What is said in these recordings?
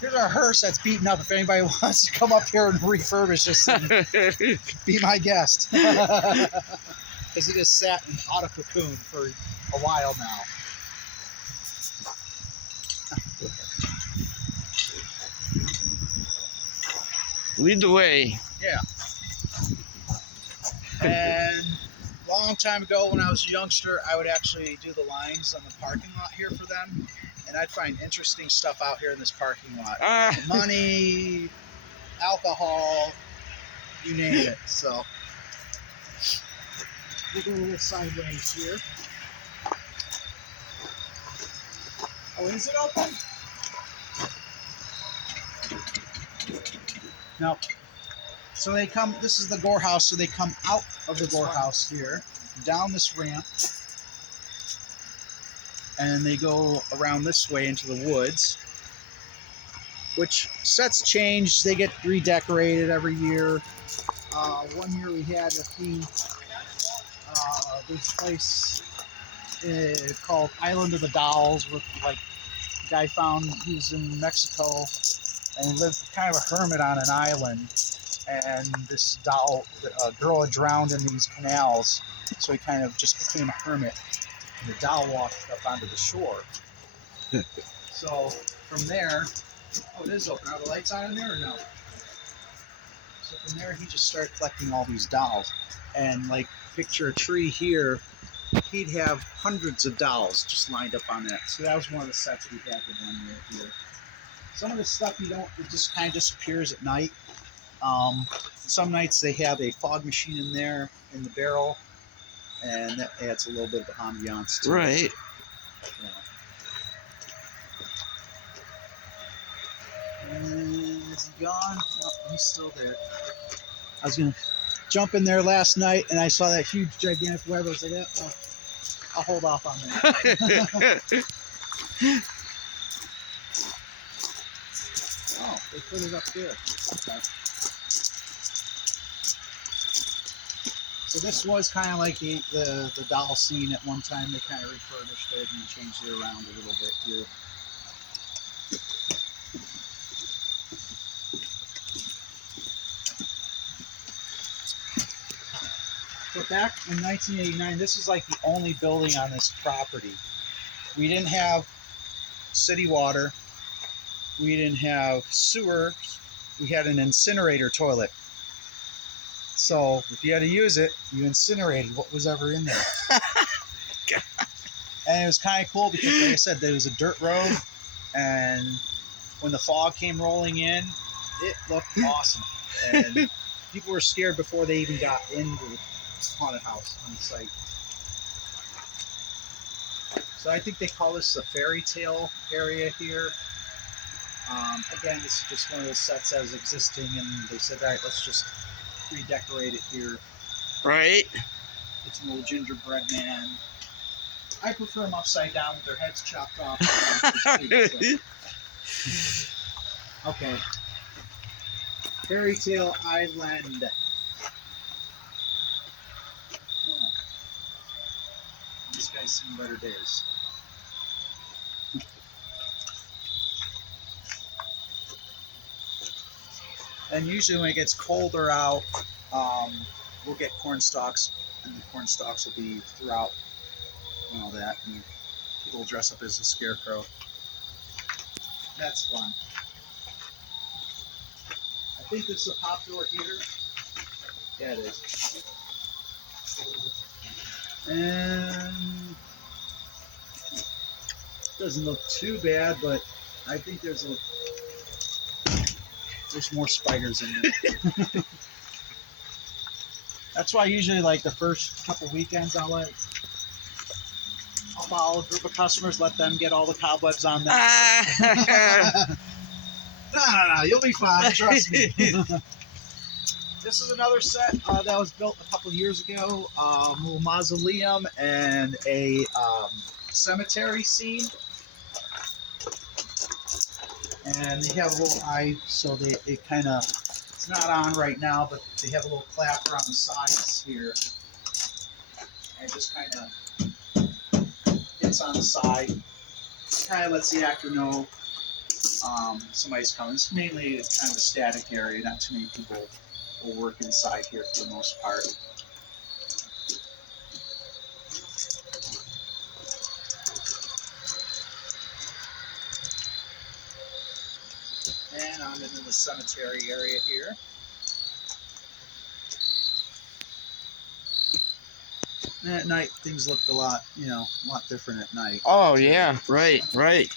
Here's our hearse that's beaten up. If anybody wants to come up here and refurbish this thing, be my guest. Because he just sat in hot a cocoon for a while now. Lead the way. Yeah. And a long time ago when I was a youngster, I would actually do the lines on the parking lot here for them. And I'd find interesting stuff out here in this parking lot. Money, alcohol, you name it. So we'll go a little sideways here. Oh, is it open? No. So they come, this is the gore house, so they come out of the gore house here, down this ramp, and they go around this way into the woods, which sets change. They get redecorated every year. One year we had a theme, this place called Island of the Dolls, with like a guy found, he was in Mexico, and he lived kind of a hermit on an island. And this doll, a girl had drowned in these canals, so he kind of just became a hermit. And the doll walked up onto the shore. So from there, oh, it is open. Are the lights on in there or no? So from there, he just started collecting all these dolls. And like, picture a tree here, he'd have hundreds of dolls just lined up on that. So that was one of the sets we had in 1 year here. Some of the stuff you don't, it just kind of disappears at night. Some nights they have a fog machine in there in the barrel, and that adds a little bit of ambiance to Right. it. Yeah. And is he gone? No, he's still there. I was gonna jump in there last night, and I saw that huge, gigantic web. I was like, oh, I'll hold off on that. Oh, they put it up there. Okay. So this was kind of like the doll scene at one time. They kind of refurbished it and changed it around a little bit here. So back in 1989, this is like the only building on this property. We didn't have city water. We didn't have sewer. We had an incinerator toilet. So if you had to use it, you incinerated what was ever in there. And it was kind of cool because, like I said, there was a dirt road, and when the fog came rolling in, it looked awesome. And people were scared before they even got into the haunted house on site. So I think they call this the fairy tale area here. Again, this is just one of those sets that was existing, and they said, all right, let's just redecorate it here. Right. It's an old gingerbread man. I prefer them upside down with their heads chopped off. Okay. Fairy Tale Island. Oh. This guy's seen better days. And usually when it gets colder out, we'll get corn stalks, and the corn stalks will be throughout and all that, and people will dress up as a scarecrow. That's fun. I think this is a pop door heater. Yeah, it is. And doesn't look too bad, but I think there's more spiders in there. That's why usually, like, the first couple weekends I'll follow a group of customers, let them get all the cobwebs on them. No, you'll be fine, trust me. This is another set that was built a couple years ago. A little mausoleum and a cemetery scene. And they have a little eye, so they kind of, it's not on right now, but they have a little clapper on the sides here. And it just kind of that's on the side. Kind of lets the actor know somebody's coming. It's mainly kind of a static area. Not too many people will work inside here for the most part. And on into the cemetery area here. And at night, things look a lot different at night. Oh, yeah. Right, right.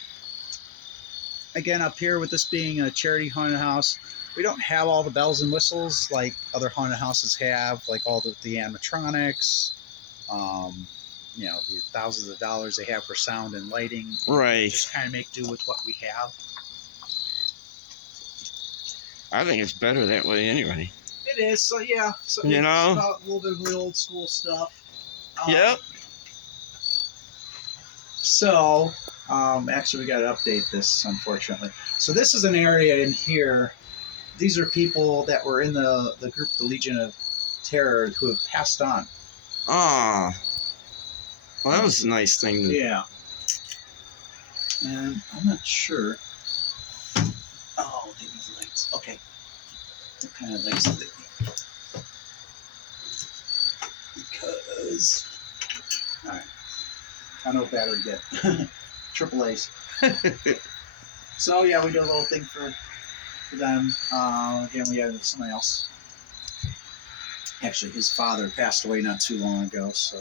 Again, up here with this being a charity haunted house, we don't have all the bells and whistles like other haunted houses have, like all the animatronics, the thousands of dollars they have for sound and lighting. Right. Just kind of make do with what we have. I think it's better that way anyway. It is, so yeah. So You it's know? about a little bit of the old school stuff. Yep. So, actually, we got to update this, unfortunately. So this is an area in here. These are people that were in the group, the Legion of Terror, who have passed on. Ah. Well, that was a nice thing. Yeah. And I'm not sure. Oh, they need lights. Okay. What kind of lights do they need? Because... Alright. I know battery get. Triple A's. So, yeah, we do a little thing for them. Again, we had somebody else. Actually, his father passed away not too long ago, so,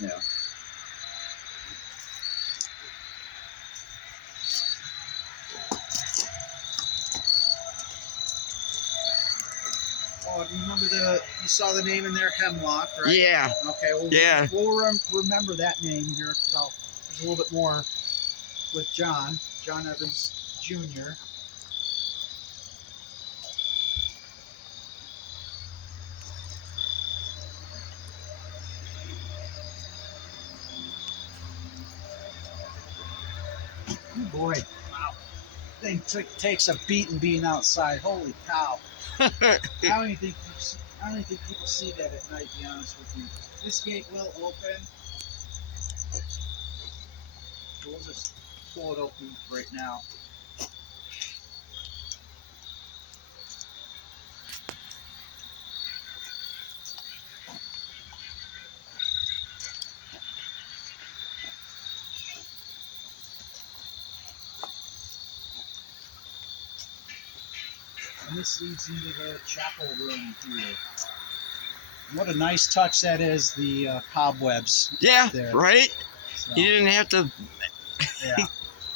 yeah. Oh, do you remember you saw the name in there, Hemlock, right? Yeah. Okay, well, Yeah. we'll remember that name here, because there's a little bit more with John Evans Jr. Oh boy, wow. Thing takes a beating being outside. Holy cow. I don't even think people see that at night, to be honest with you. This gate will open. So we'll just pull it open right now. And this leads into the chapel room here. What a nice touch that is, the cobwebs. Yeah, there. right? So, You didn't have to... yeah.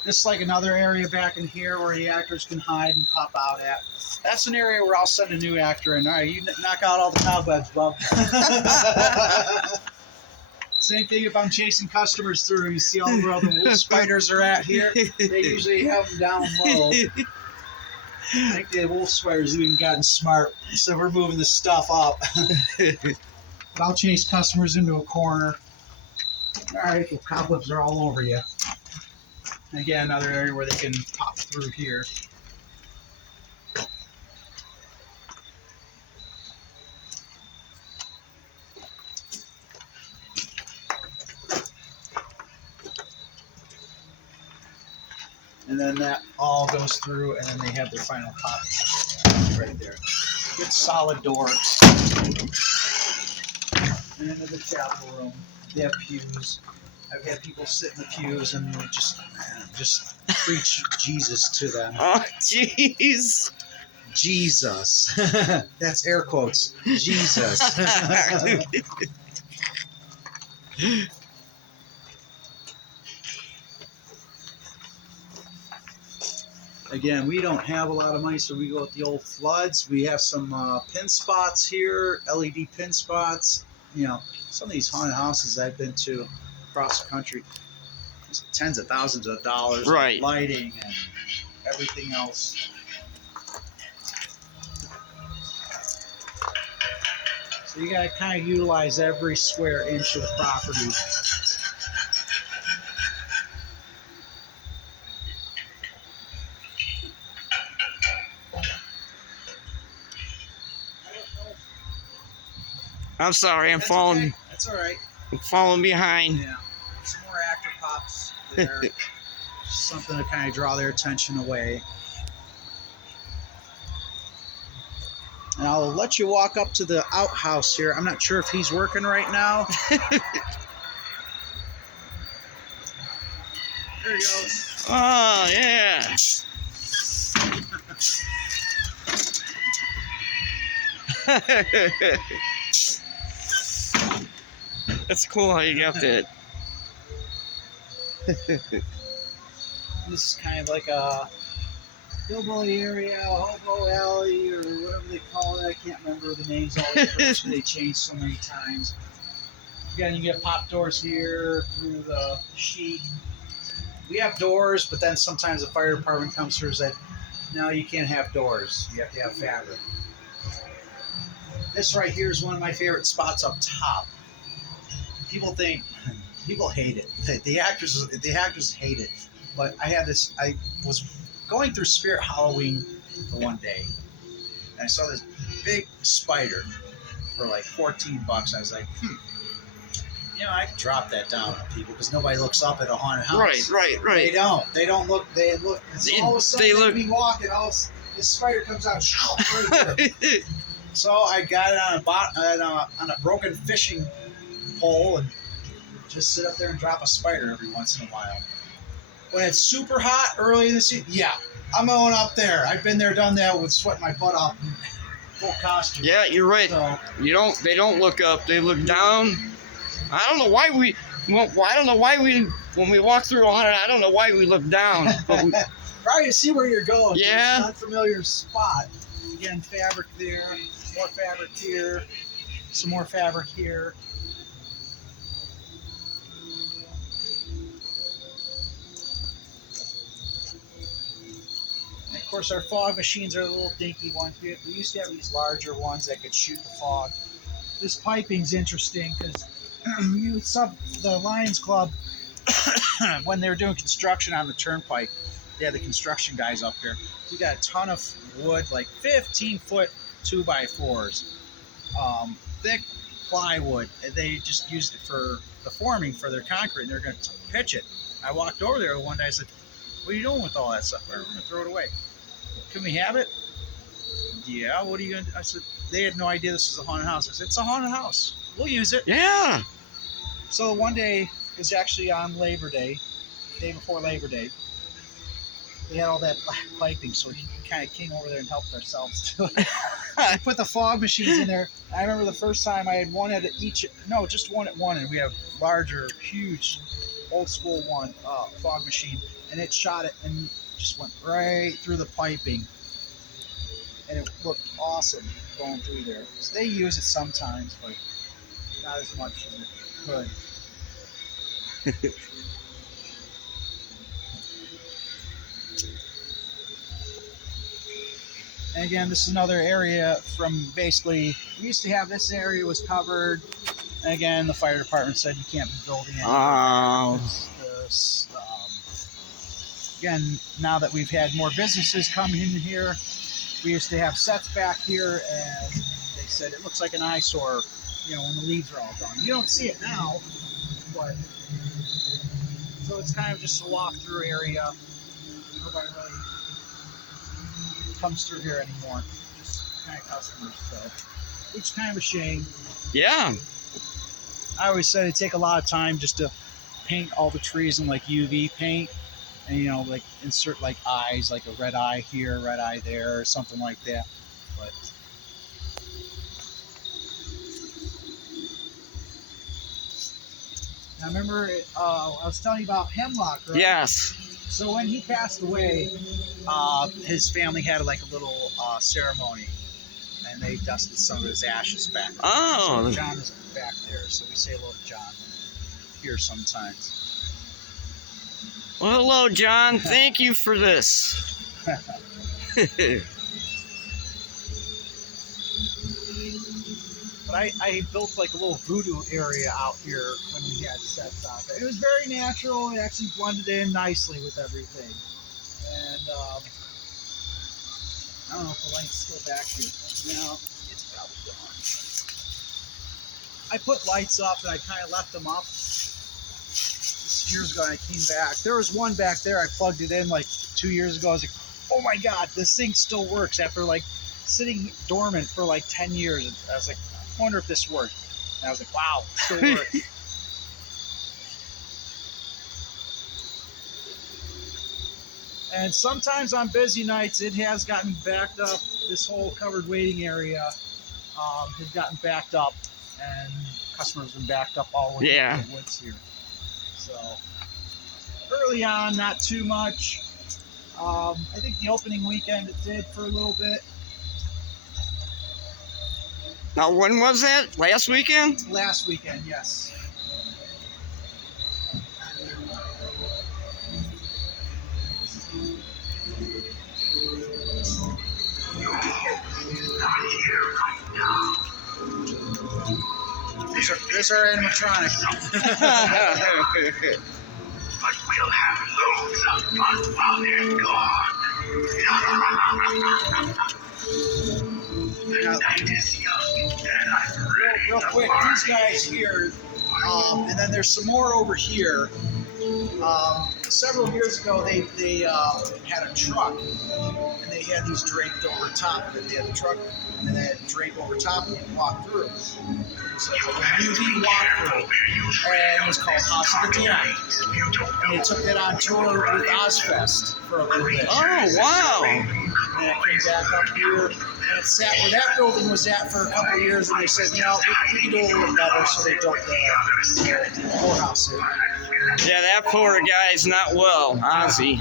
Just like another area back in here where the actors can hide and pop out at. That's an area where I'll send a new actor in. All right, you knock out all the cobwebs, bub. Same thing if I'm chasing customers through. You see all where all the wolf spiders are at here? They usually have them down low. I think the wolf spiders even gotten smart, so we're moving the stuff up. But I'll chase customers into a corner. All right, the cobwebs are all over you. And again, another area where they can pop through here. And then that all goes through, and then they have their final copy right there. Good solid door. And into the chapel room. They have pews. I've had people sit in the pews and just preach Jesus to them. Oh, jeez. Jesus. That's air quotes. Jesus. Again, we don't have a lot of money, so we go with the old floods. We have some pin spots here, LED pin spots. You know, some of these haunted houses I've been to across the country, tens of thousands of dollars, Right. Lighting and everything else. So you got to kind of utilize every square inch of the property. I'm sorry, I'm That's falling. okay. That's all right. I'm falling behind. Yeah. Some more actor there. Something to kind of draw their attention away. And I'll let you walk up to the outhouse here. I'm not sure if he's working right now. There he goes. Oh, yeah. That's cool how you got that. This is kind of like a hillbilly area, hobo alley, or whatever they call it. I can't remember the names all the they changed so many times. Again, you get pop doors here through the sheet. We have doors, but then sometimes the fire department comes through and said, no, you can't have doors. You have to have fabric. This right here is one of my favorite spots up top. People hate it. The actors hate it. But I was going through Spirit Halloween for one day, and I saw this big spider for like $14. I was like, I could drop that down on people because nobody looks up at a haunted house. Right. They don't. They don't look. They look. All of a sudden, we walk, and this spider comes out. Right there. So I got it on a broken fishing pole and just sit up there and drop a spider every once in a while. When it's super hot early in the season, yeah, I'm going up there. I've been there, done that with sweating my butt off in full costume. Yeah, you're right. So, They don't look up. They look down. I don't know why when we walk through a haunted, I don't know why we look down. But probably to see where you're going. Yeah. It's an unfamiliar spot. Again, fabric there, more fabric here, some more fabric here. And of course, our fog machines are the little dinky ones. We used to have these larger ones that could shoot the fog. This piping's interesting because the Lions Club, when they were doing construction on the turnpike, they had the construction guys up here. We got a ton of wood, like 15-foot 2x4s, thick plywood. And they just used it for the forming for their concrete, and they're going to pitch it. I walked over there one day. I said, "What are you doing with all that stuff?" "We're going to throw it away." "Can we have it?" "Yeah." "What are you going to do?" I said, they had no idea this was a haunted house. I said, "It's a haunted house. We'll use it." Yeah. So one day, it's actually on Labor Day, day before Labor Day. We had all that black piping, so we kind of came over there and helped ourselves too. I put the fog machines in there. I remember the first time I had one at each, no, just one at one, and we have larger, huge, old school one fog machine, and it shot it and just went right through the piping, and it looked awesome going through there. So they use it sometimes, but not as much as it could. And again, this is another area from basically, we used to have this area was covered. And again, the fire department said you can't be building it. Again, now that we've had more businesses come in here, we used to have sets back here, and they said it looks like an eyesore, when the leaves are all gone. You don't see it now, but so it's kind of just a walk-through area. Nobody really comes through here anymore. Just kind of customers, so it's kind of a shame. Yeah. I always said it'd take a lot of time just to paint all the trees in like UV paint, and like insert like eyes, like a red eye here, red eye there, or something like that. But I remember I was telling you about Hemlock, right? Yes. So when he passed away, his family had like a little ceremony, and they dusted some of his ashes back. Oh. So John is back there, so we say hello to John here sometimes. Well, hello, John. Thank you for this. But I built like a little voodoo area out here when we had sets out there. It was very natural. It actually blended in nicely with everything. And I don't know if the light's still back here. No, it's probably gone. I put lights up and I kind of left them up. Just years ago and I came back. There was one back there. I plugged it in like 2 years ago. I was like, oh my God, this thing still works after like sitting dormant for like 10 years. I was like, I wonder if this worked. And I was like, wow, it still works. And sometimes on busy nights, it has gotten backed up. This whole covered waiting area has gotten backed up, and customers have been backed up all the way Yeah. to the woods here. So early on, not too much. I think the opening weekend it did for a little bit. Now, when was that? Last weekend? Last weekend, yes. There's our animatronic. But we'll have loads of fun while they're gone. The night is young, and I'm ready Real to quick, party. these guys here, and then there's some more over here. Several years ago, they had a truck, and they had these draped over top of it. They had the truck, and they had draped over top of it and walk through. So a UV walkthrough, and it was called House of the Damned. And they took it on tour with Ozfest for a little bit. Oh, wow. And it came back up here, and it sat where that building was at for a couple of years, and they said, you know, we can do a little better, so they built the courthouse here. Yeah, that poor guy's not well, Ozzy.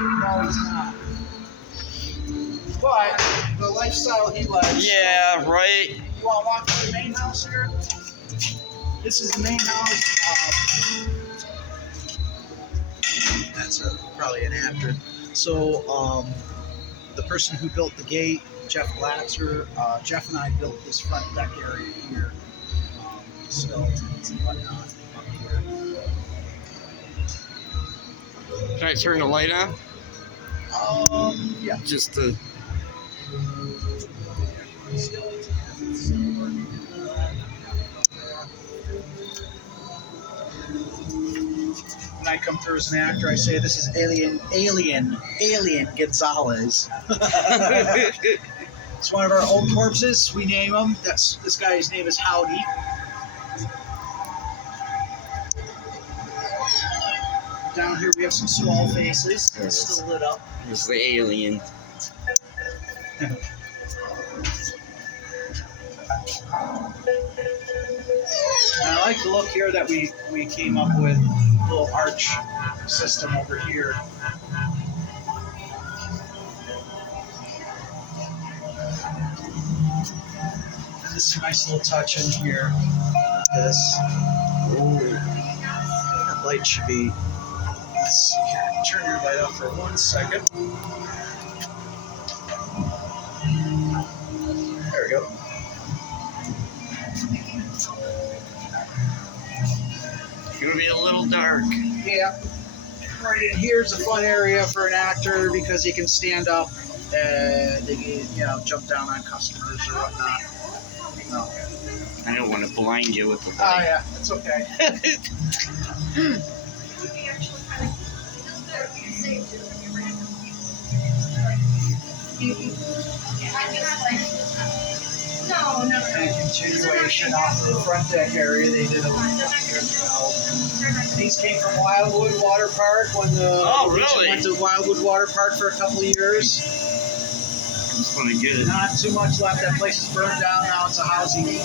No, he's not. But the lifestyle he lives. Yeah, right. You want to walk through the main house here? This is the main house. That's probably an actor. So the person who built the gate, Jeff Glatzer, Jeff and I built this front deck area here. Skeletons and whatnot up here. Can I turn the light on? Yeah. Just to... When I come through as an actor, I say this is Alien Gonzalez. It's one of our old corpses. We name him. This guy's name is Howdy. Down here we have some small faces. It's still lit up. It's the alien. And I like the look here that we came up with. A little arch system over here. And this is a nice little touch in here. This. Ooh. That light should be. Let's see here. Turn your light up for 1 second. There we go. It's gonna be a little dark. Yeah. Right in here's a fun area for an actor because he can stand up and they can, jump down on customers or whatnot. No. I don't want to blind you with the Oh light. yeah, it's okay. No. And continuation off the front deck area, they did a couple years ago. These came from Wildwood Water Park when the Oh, Legion really? went to Wildwood Water Park for a couple of years. I'm just gonna get it. Not too much left. That place is burned down now. It's a housing community.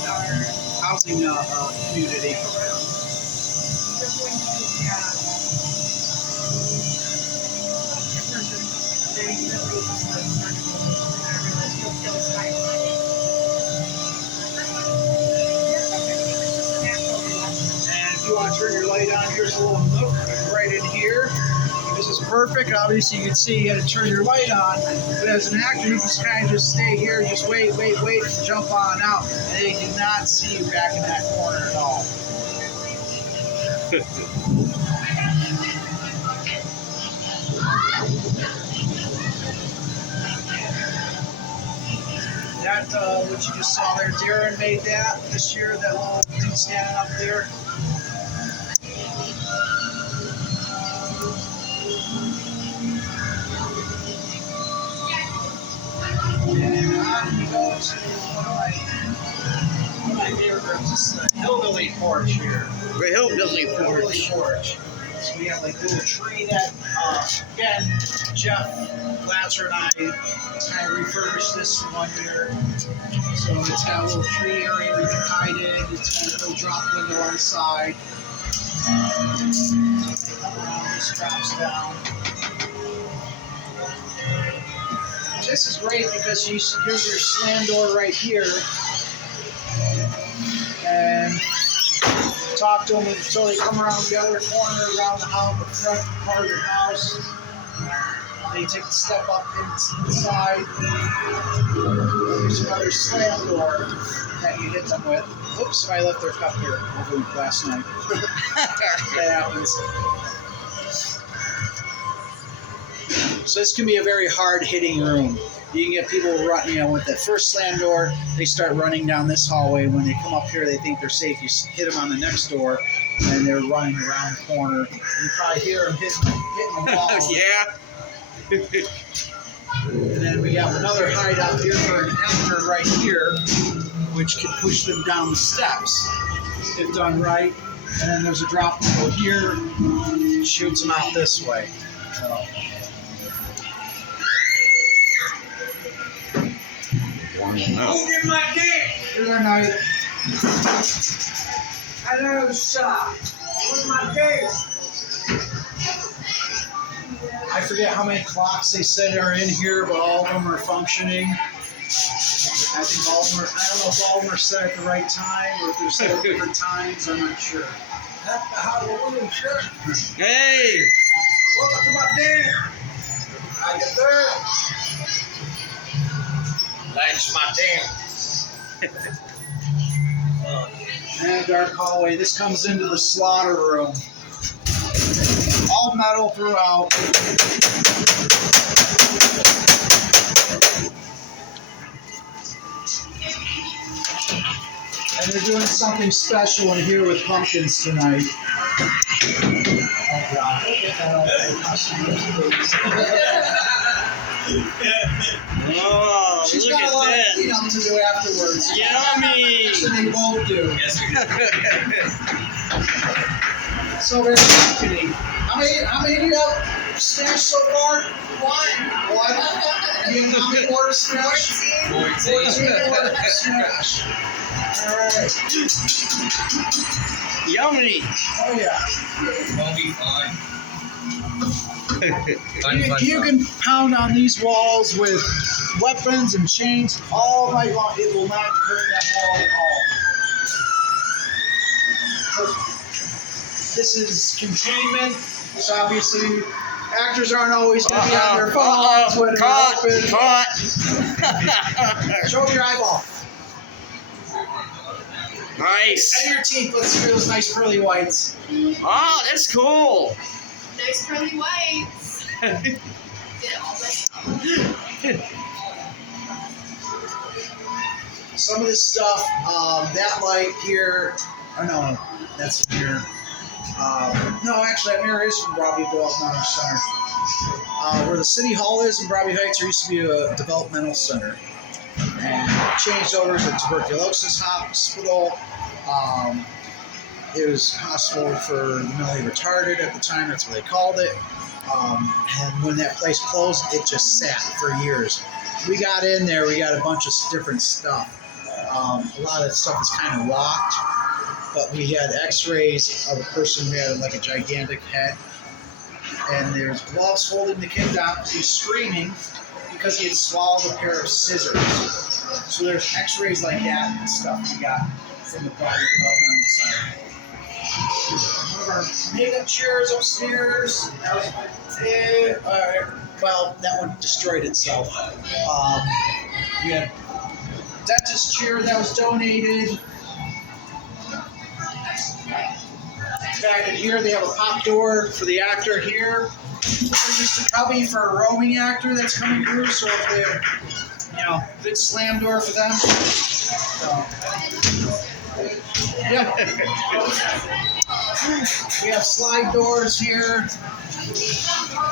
And if you want to turn your light on, here's a little nook right in here. This is perfect. Obviously, you can see you had to turn your light on. But as an actor, you just kind of just stay here, just wait, and jump on out. And they do not see you back in that corner at all. That, what you just saw there, Darren made that this year, that little thing standing up there. It's the hillbilly porch here. The hillbilly porch. So we have like a little tree that, again, Jeff Latzer and I kind of refurbished this one year. So it's got a little tree area where you can hide in. It's got a little drop window on the side. Come around, this drops down. This is great because here's your slam door right here. And talk to them until they come around the other corner, around the house, the front part of the house. They take the step up inside. There's another slam door that you hit them with. Oops, somebody left their cup here last night. That happens. So this can be a very hard hitting room. You can get people run, with that first slam door, they start running down this hallway. When they come up here, they think they're safe. You hit them on the next door, and they're running around the corner. You probably hear them hitting the wall. Yeah. And then we have another hideout here for an actor right here, which can push them down the steps if done right. And then there's a drop window here, shoots them out this way. So. No. Who did my dick? Good night. I know shot. Where's my dick? I forget how many clocks they said are in here, but all of them are functioning. I think all of them are, I don't know if all of them are set at the right time or if they're set at different times. I'm not sure. That's the Halloween shirt. Hey! Welcome to my den. How you doing? That's my den. And a dark hallway. This comes into the slaughter room. All metal throughout. And they're doing something special in here with pumpkins tonight. Oh God. Oh, She's look got at a lot that. of cleanup to do afterwards. Yummy. So they both do. Yes, we do. So there's marketing. How many do you have smashed so far? One. And you have how many more to smash? 14 more to smash. Alright. Yummy. Oh yeah. Won't be fine. You can pound on these walls with weapons and chains all night long. It will not hurt that wall at all. This is containment. So obviously, actors aren't always going to be on their phones when Caught. they're open. Caught. Show me your eyeball. Nice. And your teeth. Let's see those nice pearly whites. Oh, that's cool. Nice pearly whites. Get it all messed up. Some of this stuff, that light here, oh no, that's from here. No, actually, that mirror is from Bloodview Developmental Center. Where the City Hall is in Bloodview Heights, there used to be a developmental center. And it changed over to a tuberculosis hospital. It was a hospital for the mentally retarded at the time, that's what they called it. And when that place closed, it just sat for years. We got in there, we got a bunch of different stuff. A lot of stuff is kind of locked, but we had x-rays of a person who had like a gigantic head. And there's gloves holding the kid down because he's screaming because he had swallowed a pair of scissors. So there's x-rays like that and stuff we got from the body developmental center. One of our makeup chairs upstairs. That was, well, that one destroyed itself. We had a dentist chair that was donated. Back in here, they have a pop door for the actor here. There's just a cubby for a roaming actor that's coming through, so if they're, good slam door for them. So, yeah. We have slide doors here.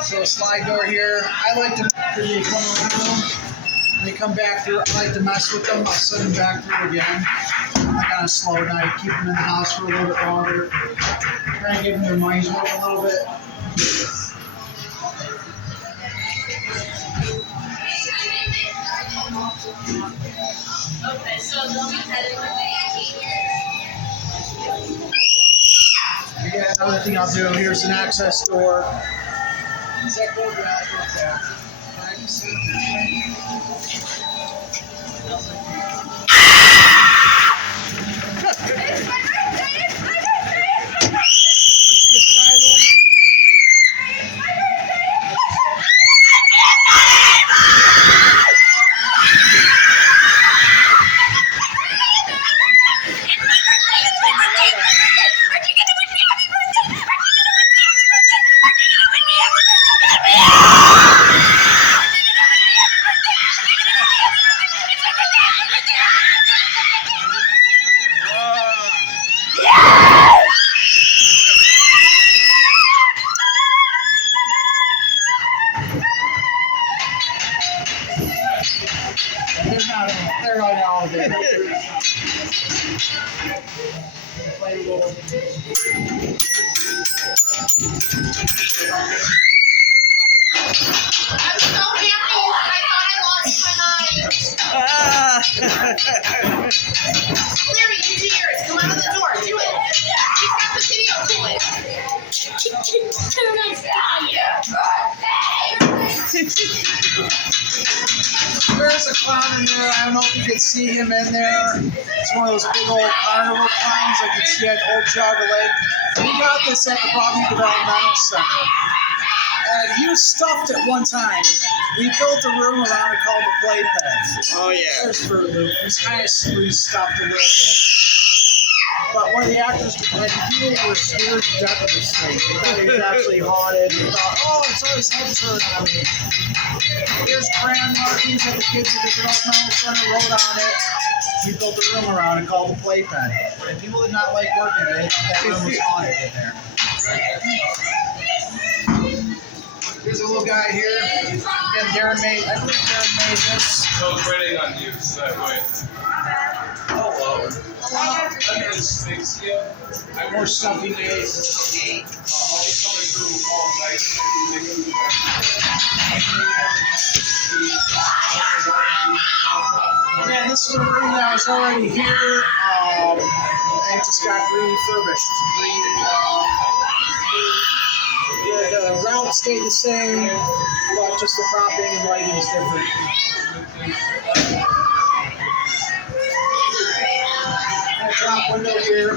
So a slide door here. I like to when they come around. When they come back through, I like to mess with them. I'll send them back through again. Like on a slow night, keep them in the house for a little bit longer. Try and give them their money's worth a little bit. Okay, so they'll be headed Yeah, another thing I'll do, here's an access door. Is that door back? Yeah. Can I just see the asylum? They're on the elevator. Play a little. I'm so happy. I thought I lost my mind. Ah! Larry, into yours. Come out of the door. Do it. He's got the video. Do it. There's a clown in there. I don't know if you can see him in there. It's one of those big old carnival clowns like you see at Old Jogger Lake. We got this at the Bloodview Developmental Center. And he was stuffed at one time. We built a room around it called the Playpen. Oh, yeah. There's Fruit Loop. He's kind of stuffed a little bit. But one of the actors, like, people were scared to death of this thing. They thought he was actually haunted. They thought, oh, it's always head turn on me. Here's brand markings that the kids at the developmental center wrote on it. We built a room around it called the Playpen. And people did not like working there. They thought that room was haunted in there. Here's a little guy here. Again, Darren made, I think Darren made this. No grading on you, so that way. Hello. I'm Asphyxia. More stuff he made. I'll be coming through all night. Again, this is a room that was already here. And it just got refurbished. The route stayed the same, but just the propping and lighting is different. A drop window here.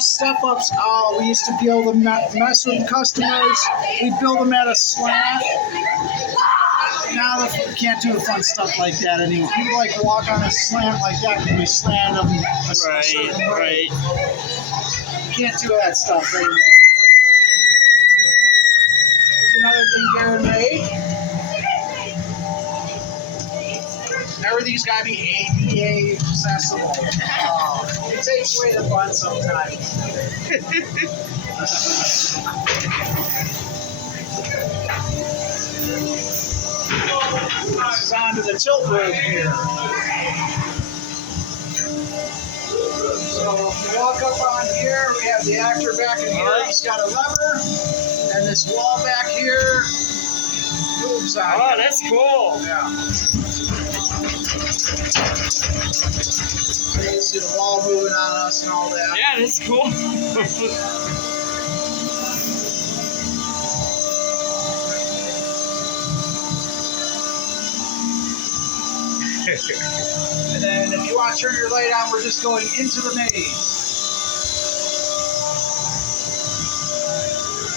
Step-ups, we used to be able to mess with customers. We build them at a slant. Now we can't do the fun stuff like that anymore. People like to walk on a slant like that because we slant them a certain way. Can't do that stuff anymore. Here's another thing Darren made. Everything's got to be ADA accessible. It takes away the fun sometimes. This is onto the tilt room here. So if you walk up on here, we have the actor back in here. He's got a lever, and this wall back here moves on. Oh, that's cool. Yeah. See the wall moving on us and all that. Yeah, that's cool. And then if you want to turn your light on, we're just going into the maze.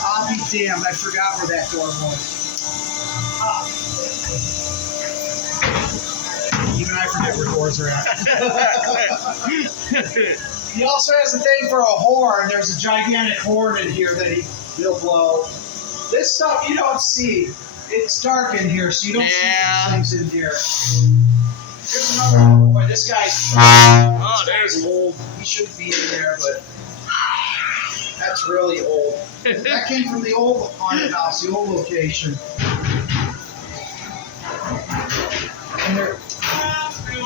I'll be damned, I forgot where that door was. Ah. Even I forget where doors are at. He also has a thing for a horn. There's a gigantic horn in here that he'll blow. This stuff you don't see. It's dark in here, so you don't see these things in here. Here's another one. Boy, this guy's old. He shouldn't be in there, but that's really old. That came from the old haunted house, the old location. And there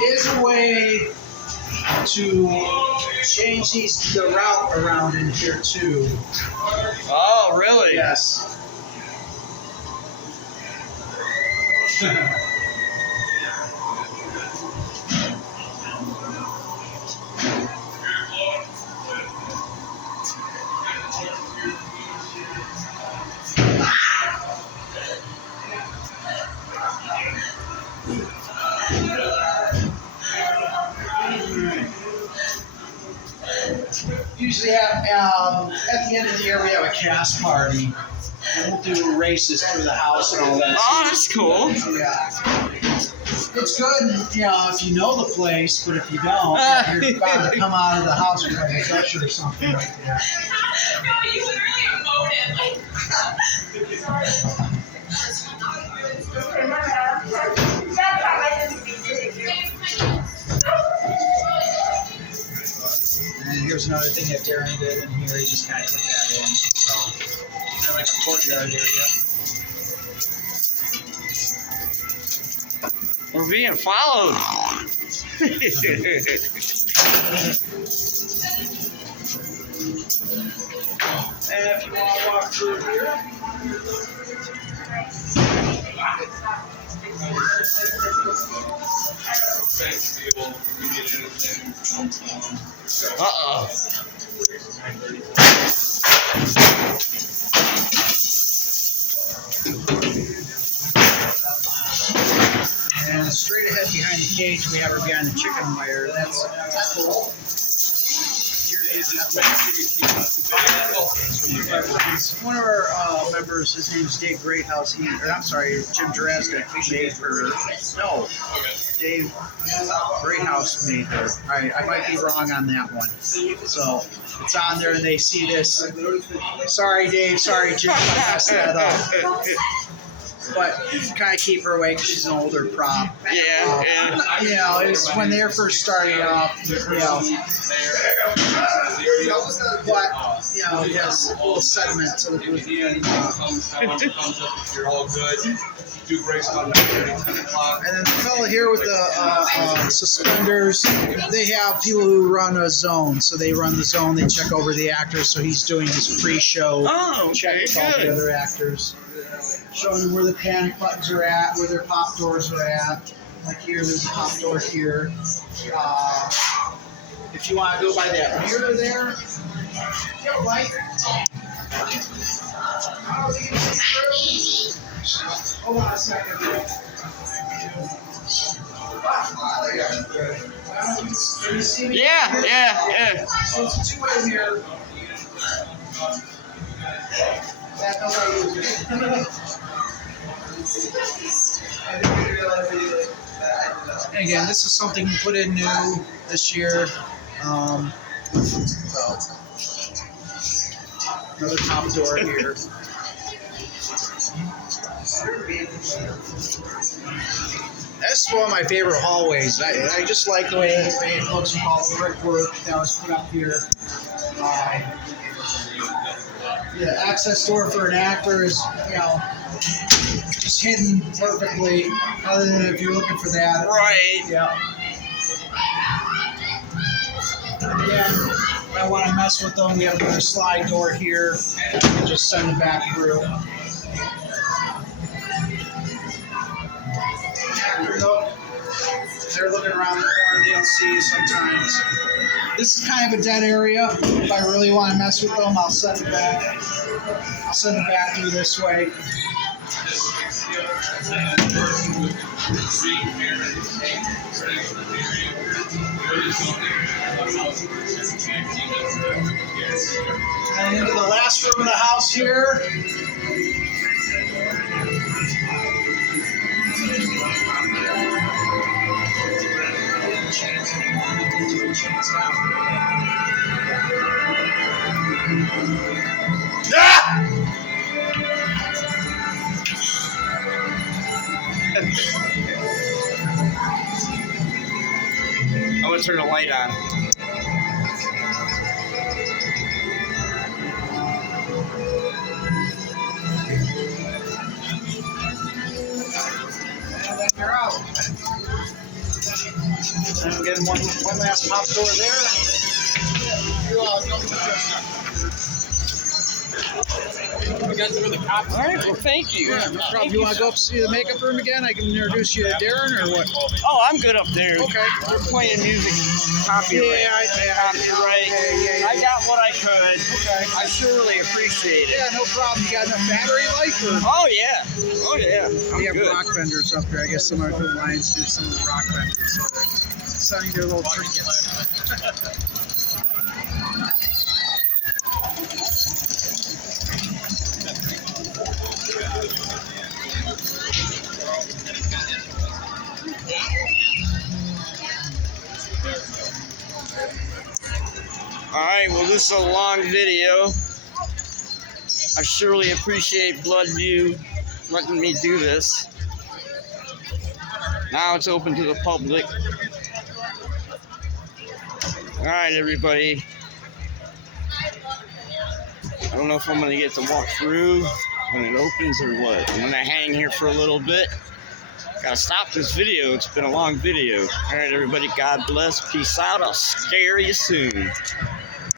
is a way to change the route around in here too. Oh, really? Yes. Usually have at the end of the year we have a cast party, and we'll do races through the house and all that. Oh, that's cool. Yeah, it's good, if you know the place, but if you don't, you're bound to come out of the house with like a gusher or something like that. No, you literally emoted. And here's another thing that Darren did in here. He just kind of put that in. So, kind of like a courtyard area. We're being followed. And if you want to walk through here, Uh-oh. and straight ahead behind the cage, we have her behind the chicken wire. That's cool. One of our members, his name's Dave Greathouse. Jim Dresden made her. No, Dave Greathouse made her. All right, I might be wrong on that one. So it's on there, and they see this. Sorry, Dave. Sorry, Jim. I messed that up. But kind of keep her away because she's an older prop. Yeah. It was when they were first starting off. But it has a little sediment to the You're all good. Do breaks on 10 o'clock. And then the fella here with the suspenders, they have people who run a zone. So they run the zone, they check over the actors. So he's doing his pre-show check with all the other actors. Showing them where the panic buttons are at, where their pop doors are at. Like here, there's a pop door here. If you want to go by that mirror there, you have a light. Hold on a second. Can you see me? Yeah. So it's a two-way mirror. That's how I use it. And again, this is something we put in new this year. Another top door here. That's one of my favorite hallways. I just like the way it looks with all the brickwork that was put up here. The access door for an actor is, just hidden perfectly, other than if you're looking for that. Right. Yeah. Again, if I want to mess with them, we have another slide door here. And just send them back through. Actor note. they're looking around the corner, they don't see you sometimes. This is kind of a dead area. If I really want to mess with them, I'll send it back. I'll send it back through this way. And into the last room of the house here. Ah! I'm gonna turn the light on. And then you're out. And again, one last pop door there. We got through the cops. All right, well, thank you. Yeah, no problem. You want to go up and see the makeup room again? I can introduce you to Darren or what? Oh, I'm good up there. Okay. We're playing music. Copyright. Copyright. Yeah. I got what I could. Okay. I surely appreciate it. Yeah, no problem. You got enough battery life? Or? Oh, yeah. Oh, yeah. I'm We have good. rock vendors up there. I guess some of the Lions do some of the rock vendors. So they're selling their little trinkets. Alright, well, this is a long video. I surely appreciate Bloodview letting me do this. Now it's open to the public. Alright, everybody. I don't know if I'm going to get to walk through when it opens or what. I'm going to hang here for a little bit. Gotta stop this video. It's been a long video. Alright, everybody. God bless. Peace out. I'll scare you soon.